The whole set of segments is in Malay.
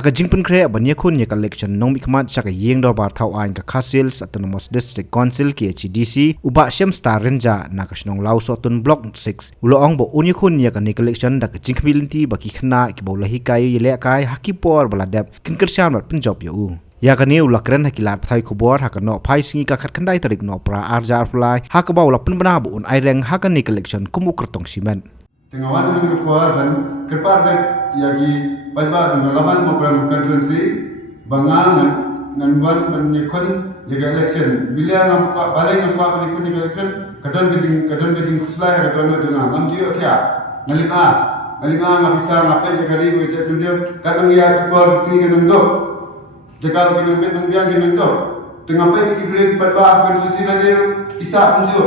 haka jingpun kre abanya khun ye collection nong mikmat chaka yeng do bar thau ain ka khasils autonomous district council ki HDC uba shem star renja nakashnong lau so tun block 6 ulo ong bo unya khun ye ka ni collection dak jingkmilinti baki khna ki bola hi kai yele kai haki por baladap kin kersyam lat punjob yo ya kani ulakren hakilat thai khobor hakano phai singi ka khatkhandai tarik no pra arjar fly hakaba ula punbana bu un aireng hakani collection kumu kertong simen tengawan dengan ketua dan kerpar yagi paiba dengan lawan program constituency bangang nganwan menyekon jaga election bila ngapa balai ngapa menyekon election kadang geding kuslai kadang dengan amji otia ngalinga ngapisa ngapen kali beje tundia kadang ya tukor si ngendok jaga binang biang ngendok tengah pe diberi paiba constituency lagi kisah amju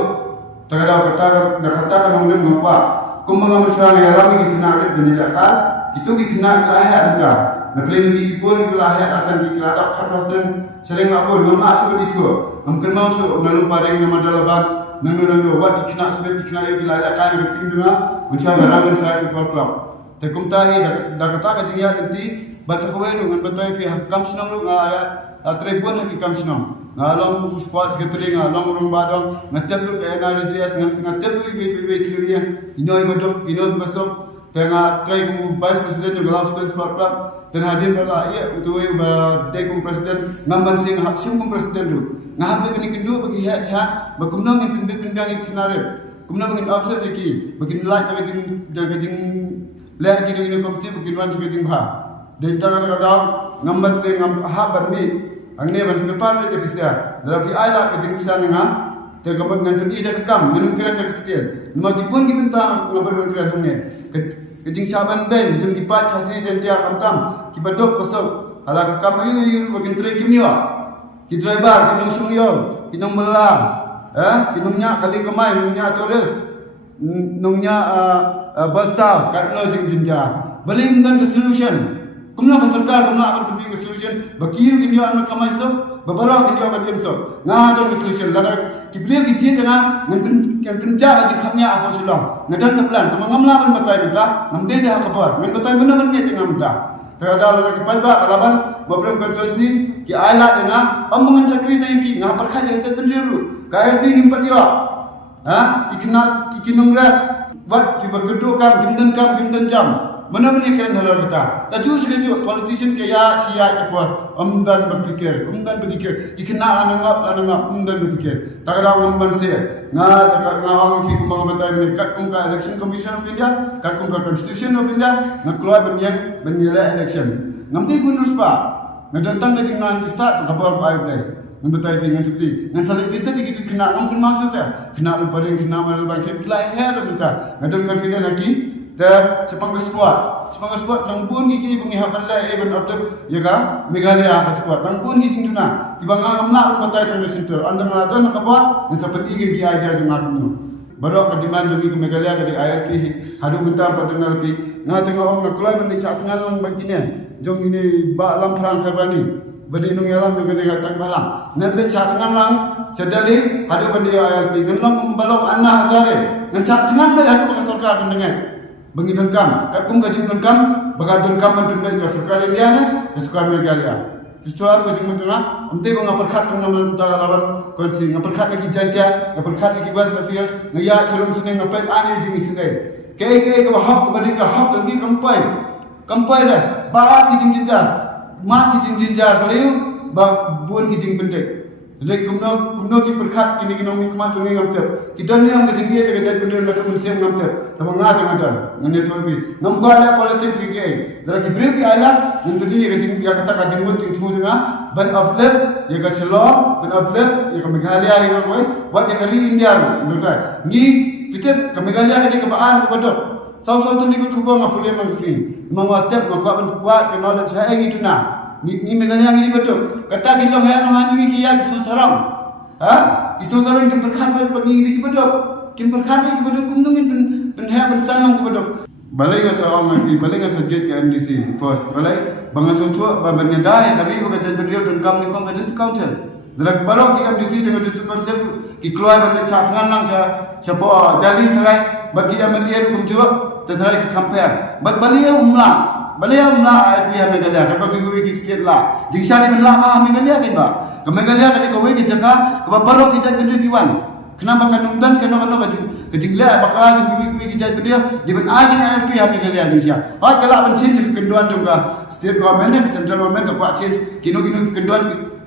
tagada kata ngomong ngapa kumang masyarakat yang lama kita nak berdirikan, itu kita nak lahir anda. Napalin kita pun kita lahir asal kita ada kapasitas sering apa, nama asal itu. Mungkin masuk nalung paring nama dalaban, nanu wat kita nak sebab kita yang lahirkan kita tinggal, masyarakat ramai saya football club. Tekum tahi dah kata kajian nanti bahasa kawin dengan betul fi kam senang lu ayat tribun lagi kam senang. Ngalong sports gathering ngalong urang badong ngatep lu ke NRJS ngatep lu be clear inoy madok inoy masuk tengah try ku vice president ng Galaw Students Club dan hadir bala ya utuwe ba dekum president ngamban sing hapsim kum president du ngahap le bini kendu bagi ha bakumnong in pindang kinare kumnong in officer fiki bagin like gajing le gini komsi bagin wan gajing ha den tagara ngamban sing ha barmi ang neban kerpar de ofisial dalam fi ala ke jengkisan nga te gabat ngan ida kekam ngan kiran de ketian numa gipun gibenta ngabar ban kiran tungne ke jing saban ben jeng dipat khasi jentia kamtam kibadok kosok ala kekam ayu bagin tre kimia ki driver kinong sungyo kinong melang kinongnya kali kemai nungnya toris nungnya basal katno jing jinja balim dan ke solution kumna ka sarkar kumna akan tubi solution bakir kinyo an kamay so babara kinyo ban dem so ngadon solution lara kibriya ki jin na ngan ja ji khamnya apa sulong ngadan ka plan tama ngamla ban batay bita namde ja ka par men batay mun ban ne tinam ta kada lara ki paiba kalaban program constituency ki aila na amman sakri tay ki nga parkha ja jatan riru kaya bi impat yo iknas kinungrat wat ki bagdo kam gimdan jam mana punya keren halau kita. Taju sekejap politician kaya siap kepuas. Umdan berfikir, ikna anangap, umdan berfikir. Tak ada orang bersih. Nggak orang fikir kumang betai ini. Kat kumka election commission of India, kat kumka constitution of India, nak keluar benilai election. Ngamti gunus pak. Ngadantang kecing nanti start kabar baik play. Membetai dengan seperti. Ngan saling bisa begitu kena angkun masuk ya. Kena lupa ring, kena malu bangkit. Kelai hair minta. Ngadang confident lagi. Dan sepangga squad tangpun gigi penghihapan lai even after ya ka Meghalaya ka squad tangpun gigi tuna ibang amna matai tang center andar nadon nakapa na sapat igin gi idea jung akno baru ka demand jogi ke Meghalaya ka di ILP hadu minta padenal pi nga tengah ong nakulai ban sa tengah lang bagine jong ini ba lam prang karbani bade nung yalam jogi ka sang balang nan sa tengah lang sedali hadu ban di ILP ngelang balong anna hasare ngan sa tengah ba hadu ka sarkar dengan bagi dengkam, kat kum gajing dengkam, bagai dengkam mendengar ke sukar India ke sukar Meghalaya. Sesuatu gajing mentengah, amte bang perkat tong nama lawan konsi, ngaperkat lagi jantia, ngaperkat lagi bahasa sias, ngaya celung seneng ngapai ane jing isine. Ke bahap kembali ke hap lagi kampai dah, barat gajing jinjar, mat gajing jinjar, beliau bak buan gajing pendek. Jadi kumno ki perkat kini kinong mikmat tungi ngamter. Kidan yang kejenggi dekat benda ada musim ngamter. Tamang ngajeng adan ngene tolbi. Ngamgala politics ki. Dara ki break ala ngentudi kejeng ya kata kajeng mut ting tumudenga ban of left ya ka Shillong ban of left ya ka Meghalaya ya ko wat ya kari India nota. Ni kita ka Meghalaya ka baan ko bodok. Saw tu ni ko ba ngapule man sin. Mawatep ngakwa ban kuat ke knowledge ha gitu na. Ni Meghalaya ini betul. Kata kita hai nama ni kia isu sarang. Isu sarang kita perkhidmat bagi ini betul. Kita perkhidmat betul. Kumdungin penhaya pensanang betul. Balai nggak seorang lagi, balai nggak sejak ke MDC first. Balai bangsa suatu babanya dah. Hari bekerja beliau dan kami kong ke district council. Dalam baru ke MDC dengan district council, kita keluar balik sahaja nang siapa Delhi terai bagi Amerika kumjua, terai ke compare. Balai umlah. Balaya mla ILP ha Meghalaya ka pagi state la. Jing syari ben la ha Meghalaya kan ba. Ka Meghalaya ka ko wegi jaka ka baro ki jat bendu kiwan. Kenapa kan numdan kan no ka jing la bakal jing wegi jat bendu di ben ajing ILP ha Meghalaya jing sya. Ha kala ben change kenduan jong ka state government ka central government ka pak change kino kenduan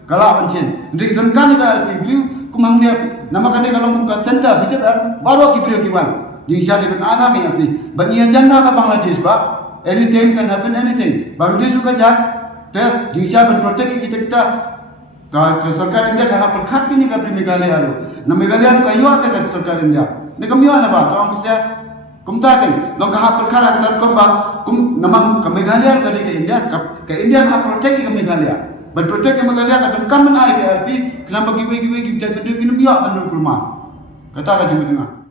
kala ben change. Ndik don kan ka ILP beliau kumang dia nama kan kalau ka center fitet baro ki beliau kiwan. Jing sya di ben aga kan ILP. Bagi janda ka Bangladesh ba. Anything can happen, anything. Baru dia suka jahat. Ter, jika ben protect kita ka sarkar India ka perkhat ni ka Meghalaya lo. Na Meghalaya ka yo ate ka sarkar India. Ne kam yo na ba to am sia kumta kan long ka perkara ka kom ba kum namang ka Meghalaya ka di India ka India ka protect ka Meghalaya. Ben protect ka Meghalaya ka ben kan men ai ka RP kenapa giwe giwe giwe jat ben kinum yo ben rumah. Kata ka jumpa